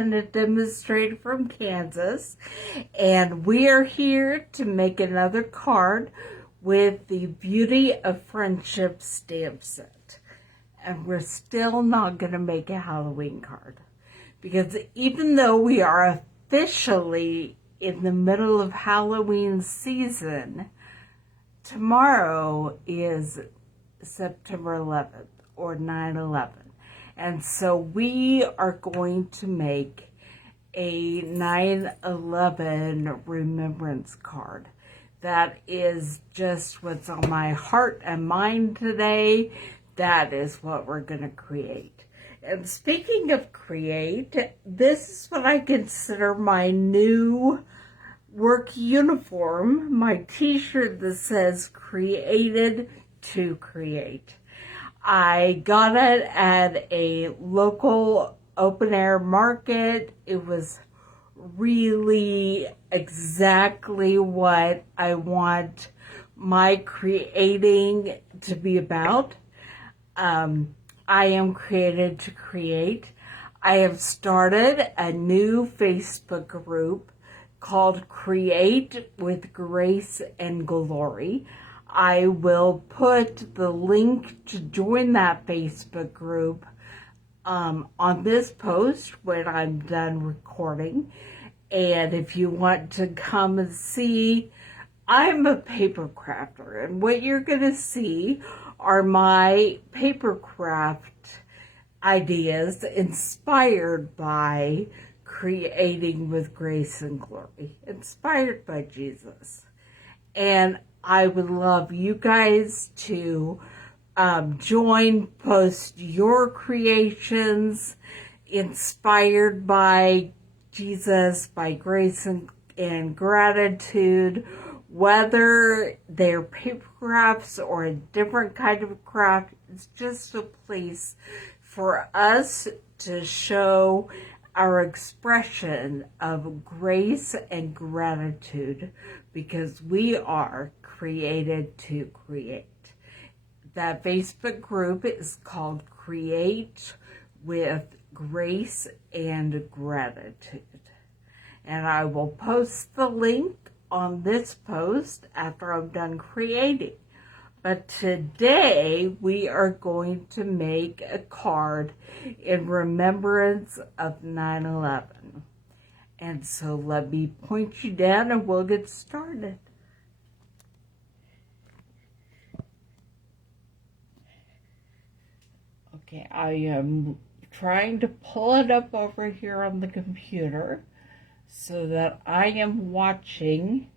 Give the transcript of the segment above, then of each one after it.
independent demonstrator from Kansas, and we are here to make another card with the Beauty of Friendship stamp set. And we're still not going to make a Halloween card, because even though we are officially in the middle of Halloween season, tomorrow is September 11th, or 9/11. And so we are going to make a 9/11 remembrance card. That is just what's on my heart and mind today. That is what we're going to create. And speaking of create, this is what I consider my new work uniform, my t-shirt that says created to create. I got it at a local open air market. It was really exactly what I want my creating to be about. I am created to create. I have started a new Facebook group called Create with Grace and Glory. I will put the link to join that Facebook group on this post when I'm done recording. And if you want to come and see, I'm a paper crafter, and what you're going to see are my paper craft ideas inspired by Creating with Grace and Glory, inspired by Jesus. And I would love you guys to join, post your creations inspired by Jesus, by grace and gratitude, whether they're paper crafts or a different kind of craft. It's just a place for us to show our expression of grace and gratitude, because we are created to create. That Facebook group is called Create with Grace and Gratitude. And I will post the link on this post after I'm done creating. But today we are going to make a card in remembrance of 9/11. And so let me point you down and we'll get started. Okay, I am trying to pull it up over here on the computer so that I am watching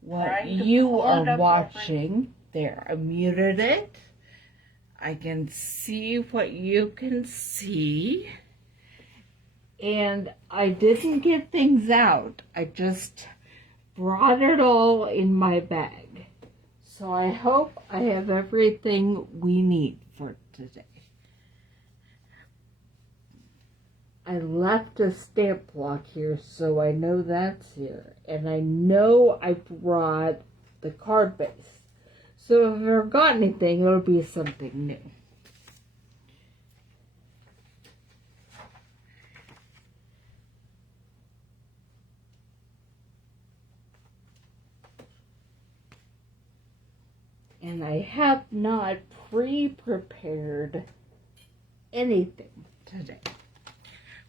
what you are watching. There, I muted it. I can see what you can see. And I didn't get things out. I just brought it all in my bag. So I hope I have everything we need for today. I left a stamp block here, so I know that's here. And I know I brought the card base. So if I forgot anything, it'll be something new. And I have not pre-prepared anything today.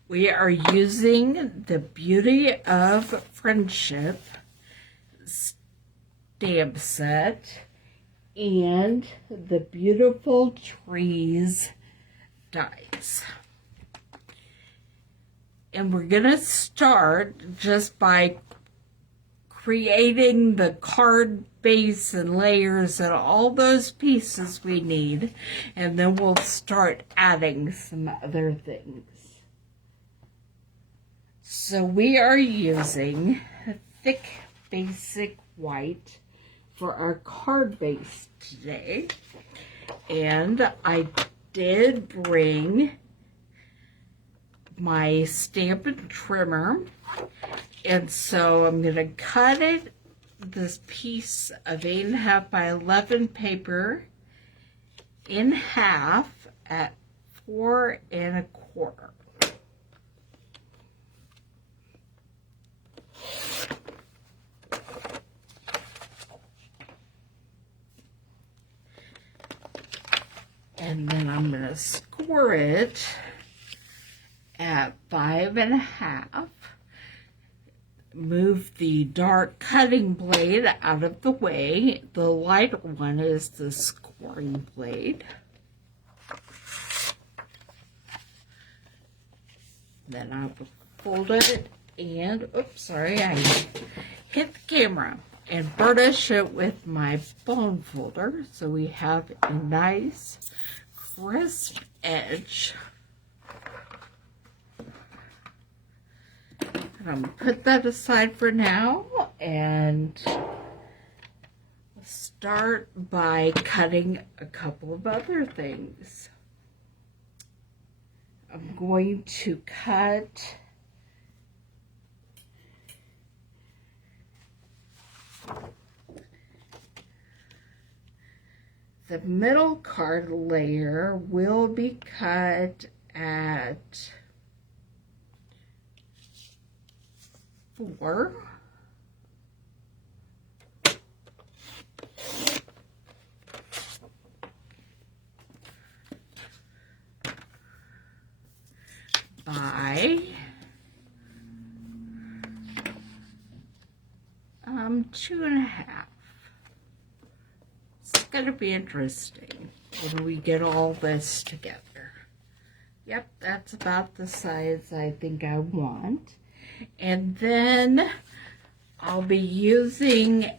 We are using the Beauty of Friendship stamp set and the Beautiful Trees dies. And we're going to start just by creating the card base and layers and all those pieces we need, and then we'll start adding some other things. So we are using thick basic white for our card base today, and I did bring my Stampin' trimmer, and so I'm going to cut this piece of 8.5 by 11 paper in half at 4 1/4. And then I'm going to score it at 5.5. Move the dark cutting blade out of the way. The lighter one is the scoring blade. Then I will fold it and, oops, sorry, I hit the camera, and burnish it with my bone folder so we have a nice crisp edge. I'm going to put that aside for now and start by cutting a couple of other things. I'm going to cut the middle card layer will be cut at 4. By 2.5. It's going to be interesting when we get all this together. Yep, that's about the size I think I want. And then I'll be using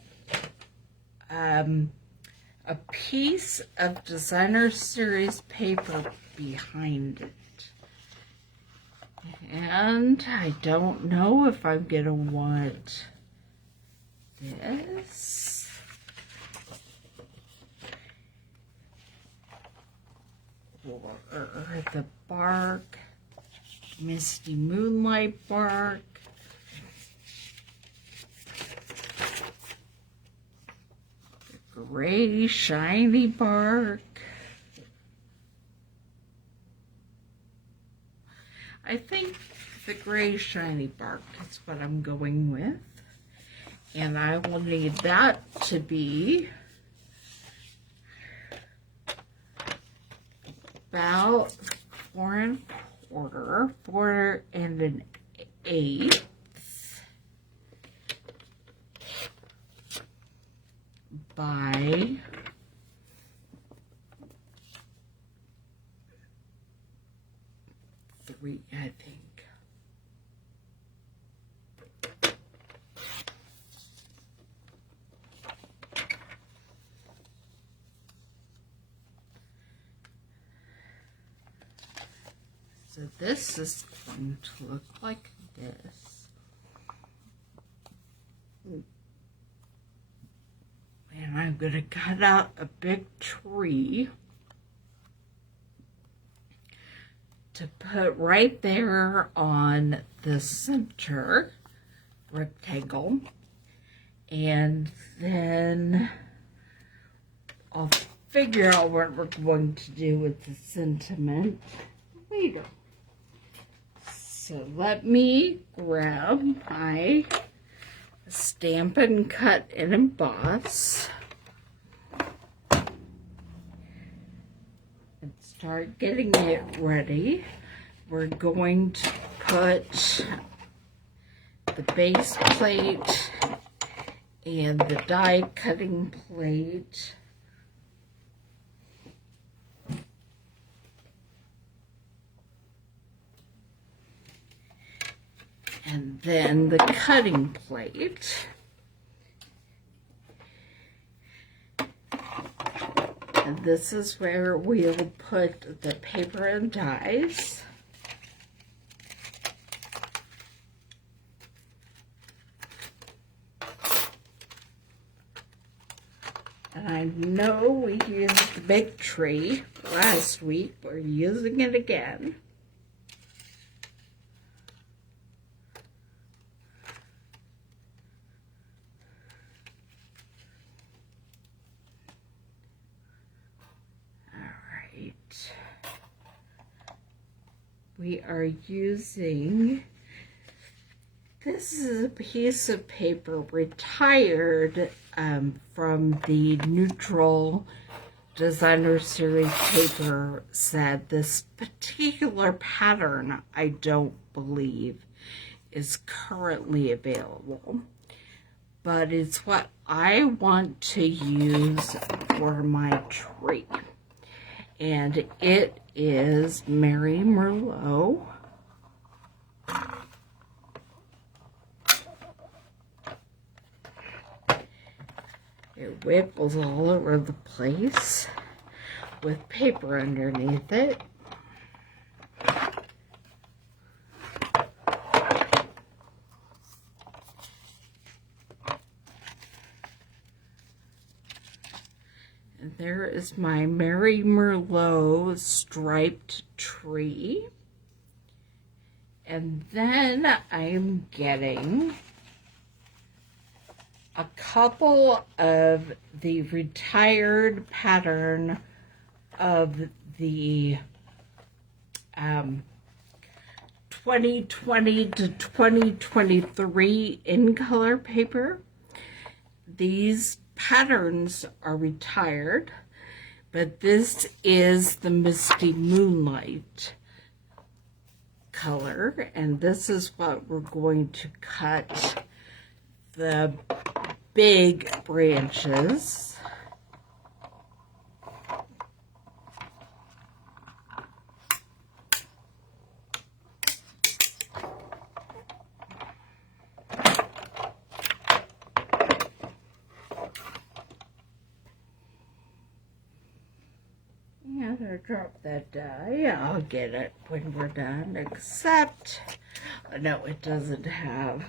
a piece of Designer Series paper behind it. And I don't know if I'm going to want this. Or the bark, Misty Moonlight bark. The gray shiny bark. I think the gray shiny bark is what I'm going with. And I will need that to be about 4 1/8 by 3, I think. So this is going to look like this. And I'm going to cut out a big tree to put right there on the center rectangle. And then I'll figure out what we're going to do with the sentiment later. So let me grab my Stampin' Cut and Emboss and start getting it ready. We're going to put the base plate and the die cutting plate and then the cutting plate. And this is where we'll put the paper and dies. And I know we used the big tree last week. We're using it again. We are using, this is a piece of paper retired from the neutral designer series paper said this particular pattern, I don't believe, is currently available, but it's what I want to use for my tree. And it is Mary Merlot. It wiggles all over the place with paper underneath it. And there is my Mary Merlot striped tree. And then I'm getting a couple of the retired pattern of the 2020 to 2023 in color paper. These patterns are retired, but this is the Misty Moonlight color, and this is what we're going to cut the big branches. Yeah, I dropped that die. I'll get it when we're done, except, no, it doesn't have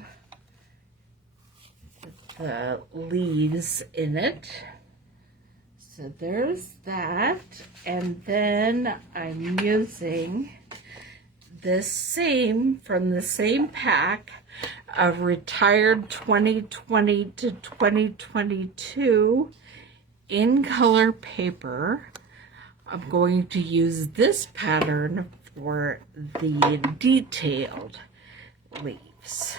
the leaves in it. So there's that. And then I'm using this same, from the same pack of retired 2020 to 2022 in color paper. I'm going to use this pattern for the detailed leaves.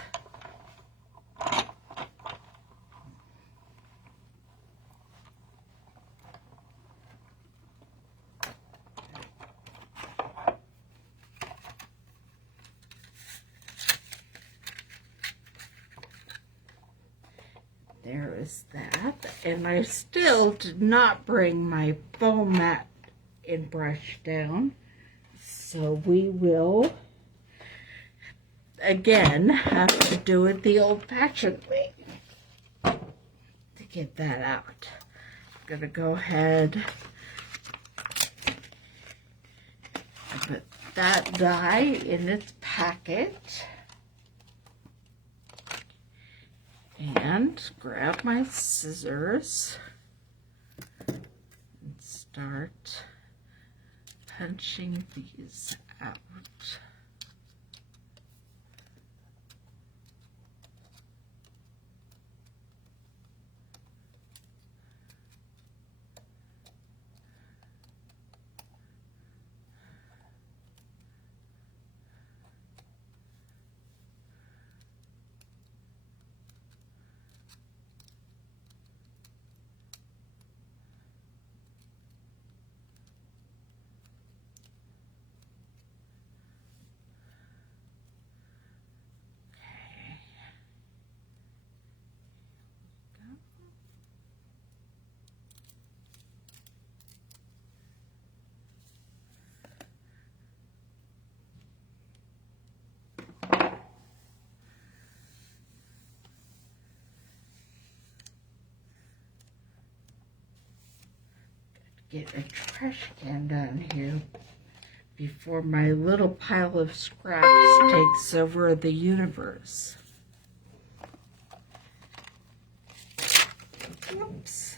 There is that, and I still did not bring my foam mat and brush down, so we will again have to do it the old-fashioned way to get that out. I'm gonna go ahead and put that die in its packet. And grab my scissors and start punching these out. Get a trash can down here before my little pile of scraps takes over the universe. Oops.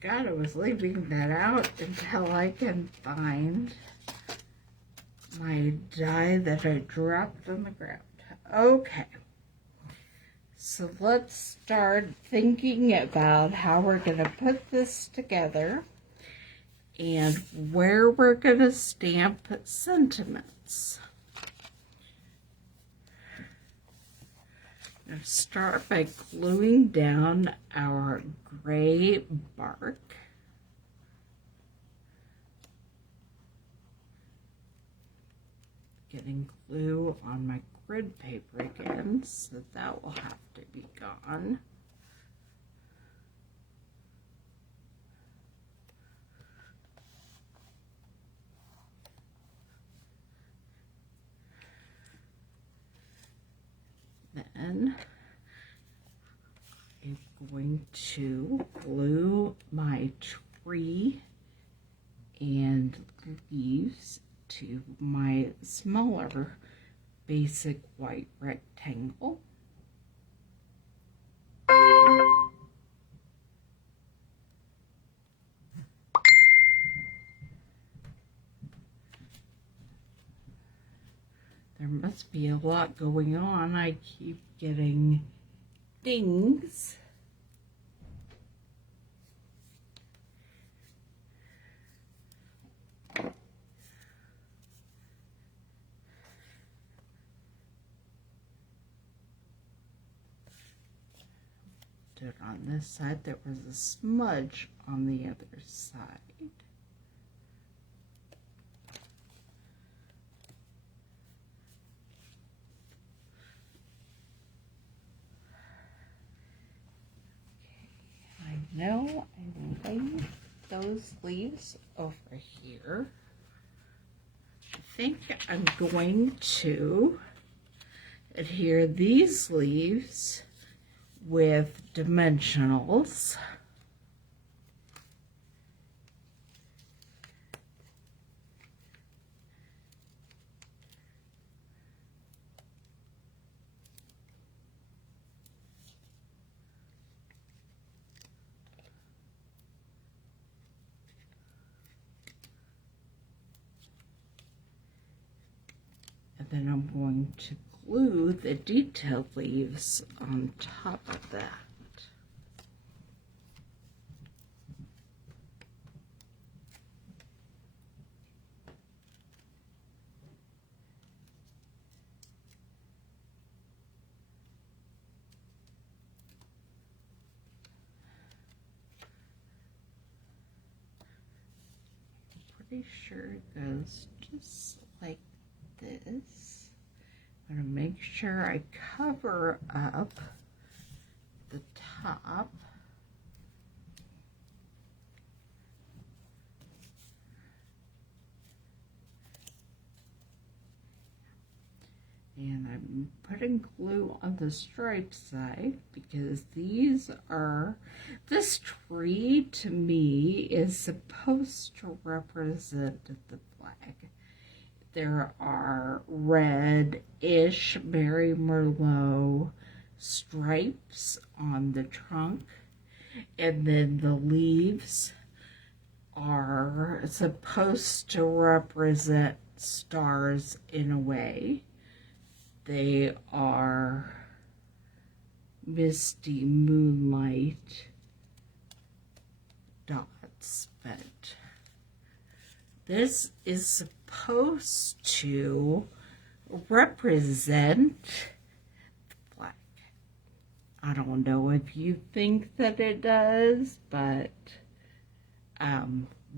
Forgot I was leaving that out until I can find my die that I dropped on the ground. Okay. So let's start thinking about how we're going to put this together and where we're going to stamp sentiments. I'm going to start by gluing down our gray bark. Getting glue on my grid paper again, so that will have to be gone. Then I'm going to glue my tree and leaves to my smaller basic white rectangle. There must be a lot going on. I keep getting dings. Did it on this side. There was a smudge on the other side. No, I laid those leaves over here. I think I'm going to adhere these leaves with dimensionals. And then I'm going to glue the detailed leaves on top of that. I'm pretty sure it goes just like this. I'm going to make sure I cover up the top. And I'm putting glue on the stripe side because this tree to me is supposed to represent the flag. There are red-ish Mary Merlot stripes on the trunk, and then the leaves are supposed to represent stars in a way. They are misty moonlight dots, but this is supposed to represent the flag. I don't know if you think that it does, but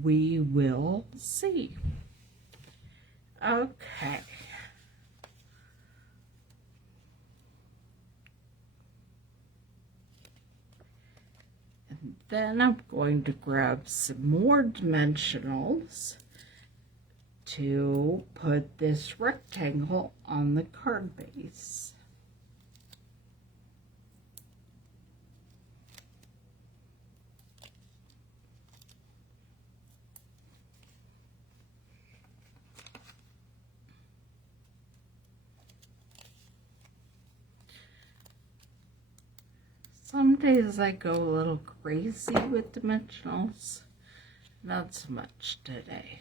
we will see. Okay. And then I'm going to grab some more dimensionals to put this rectangle on the card base. Some days I go a little crazy with dimensionals, not so much today.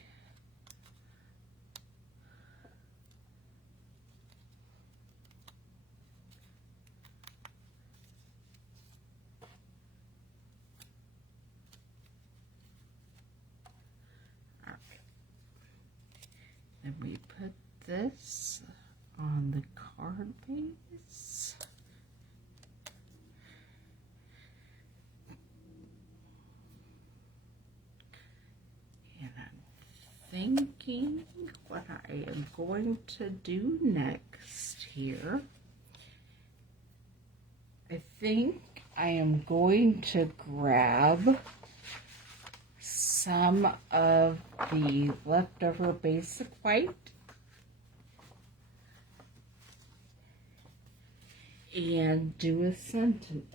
All right. Then we put this on the card base. I am going to do next here, I think I am going to grab some of the leftover basic white and do a sentiment.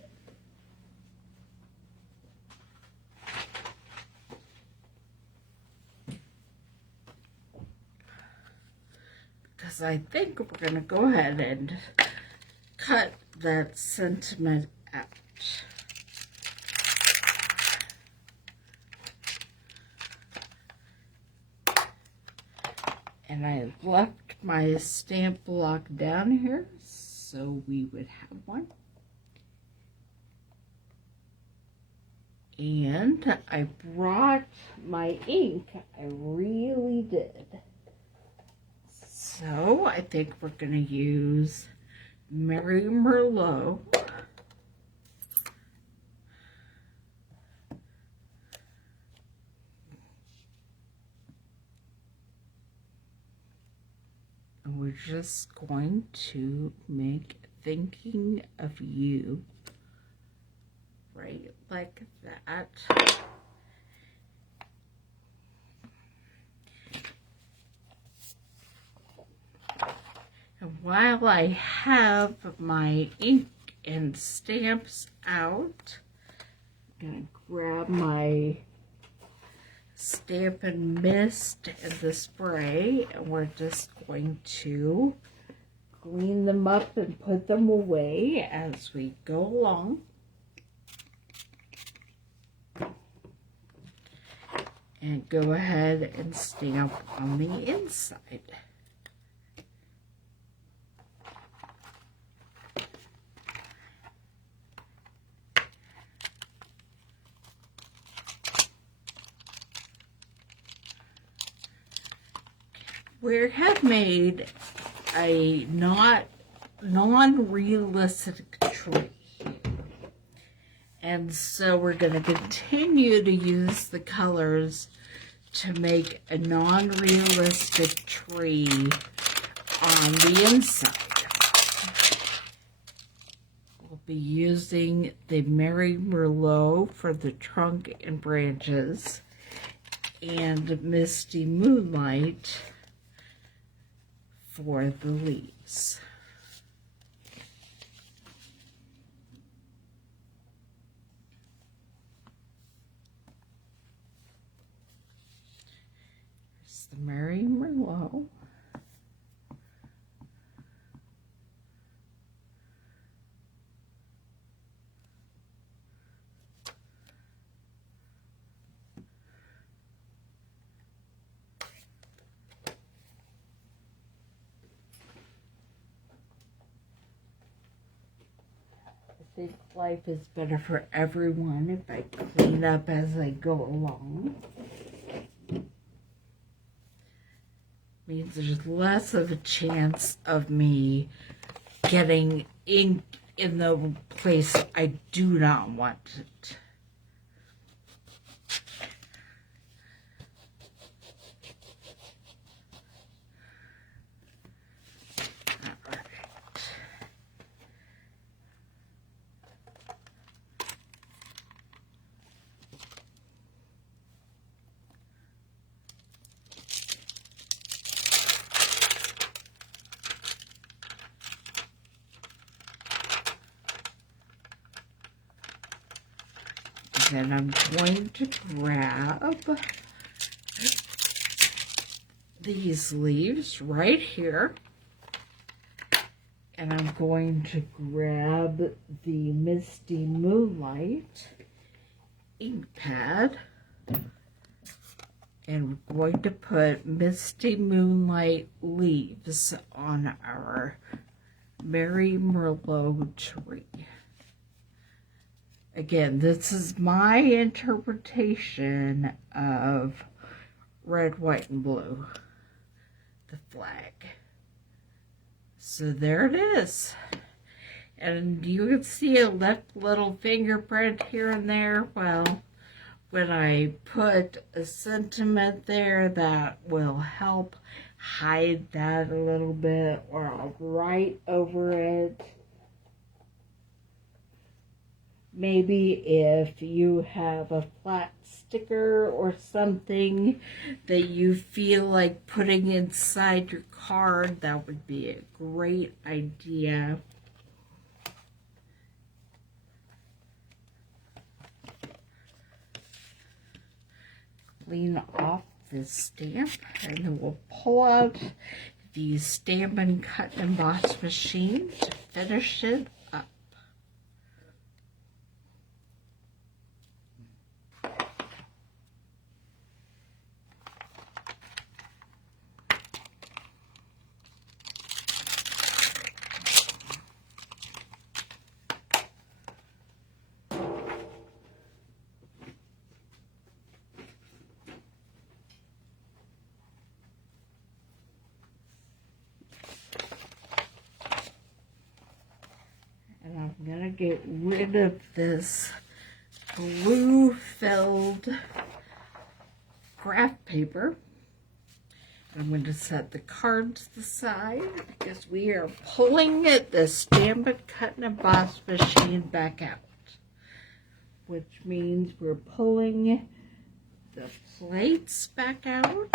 Because I think we're going to go ahead and cut that sentiment out. And I left my stamp block down here so we would have one. And I brought my ink. I really did. So I think we're going to use Mary Merlot. And we're just going to make Thinking of You right like that. And while I have my ink and stamps out, I'm going to grab my Stampin' Mist and the spray, and we're just going to clean them up and put them away as we go along. And go ahead and stamp on the inside. We have made a non-realistic tree. And so we're going to continue to use the colors to make a non-realistic tree on the inside. We'll be using the Mary Merlot for the trunk and branches and Misty Moonlight for the leaves. Here's the Mary Merlot. I think life is better for everyone if I clean up as I go along. Means there's less of a chance of me getting ink in the place I do not want it. And I'm going to grab these leaves right here, and I'm going to grab the Misty Moonlight ink pad, and we're going to put Misty Moonlight leaves on our Mary Merlot tree. Again, this is my interpretation of red, white, and blue, the flag. So there it is. And you can see a left little fingerprint here and there. Well, when I put a sentiment there, that will help hide that a little bit, or I'll write over it. Maybe if you have a flat sticker or something that you feel like putting inside your card, that would be a great idea. Clean off this stamp, and then we'll pull out the Stampin' Cut and Emboss machine to finish it up. And I'm going to get rid of this glue-filled graph paper. I'm going to set the cards aside because we are pulling the Stampin' Cut and Emboss machine back out, which means we're pulling the plates back out.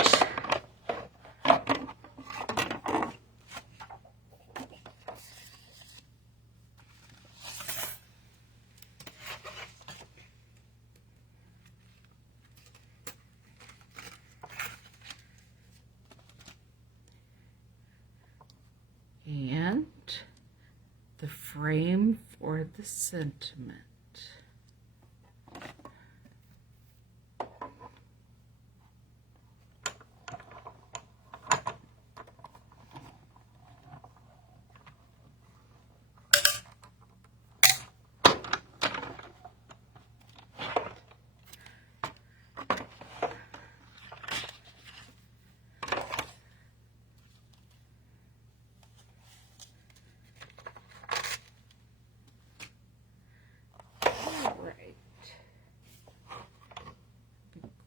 And the frame for the sentiment.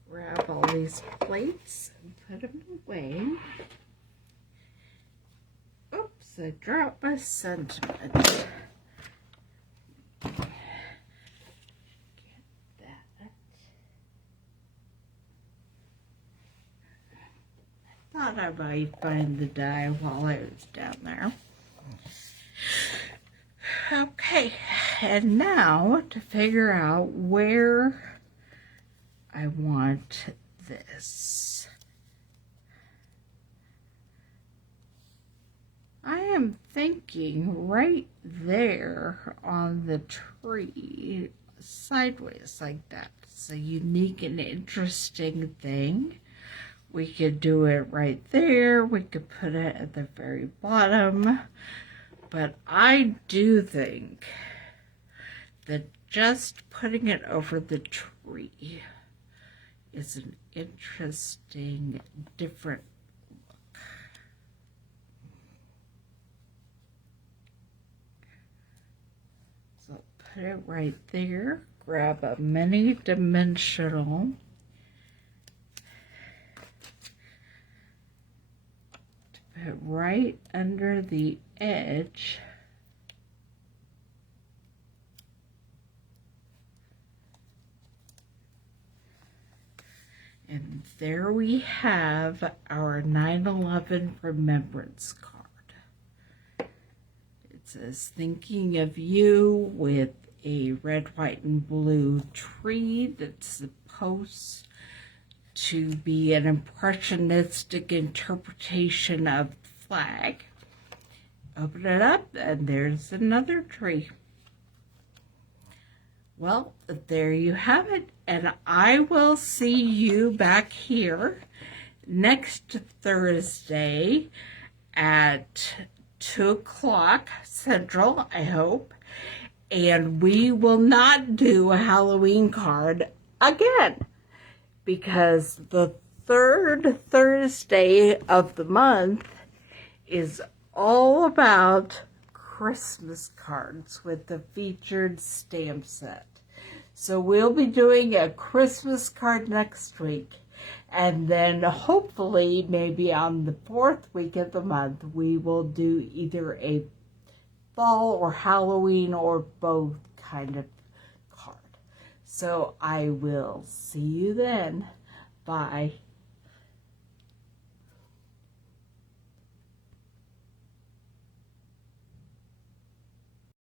Grab all these plates and put them away. Oops, I dropped my sentiment. Get that. I thought I might find the die while I was down there. Okay, and now to figure out where I want this. I am thinking right there on the tree, sideways like that. It's a unique and interesting thing. We could do it right there. We could put it at the very bottom. But I do think that just putting it over the tree is an interesting, different look. So put it right there. Grab a mini dimensional. To put right under the edge. And there we have our 9/11 Remembrance Card. It says, thinking of you, with a red, white, and blue tree that's supposed to be an impressionistic interpretation of the flag. Open it up, and there's another tree. Well, there you have it, and I will see you back here next Thursday at 2 o'clock Central, I hope, and we will not do a Halloween card again, because the third Thursday of the month is all about Christmas cards with the featured stamp set. So we'll be doing a Christmas card next week. And then hopefully maybe on the 4th week of the month, we will do either a fall or Halloween or both kind of card. So I will see you then. Bye.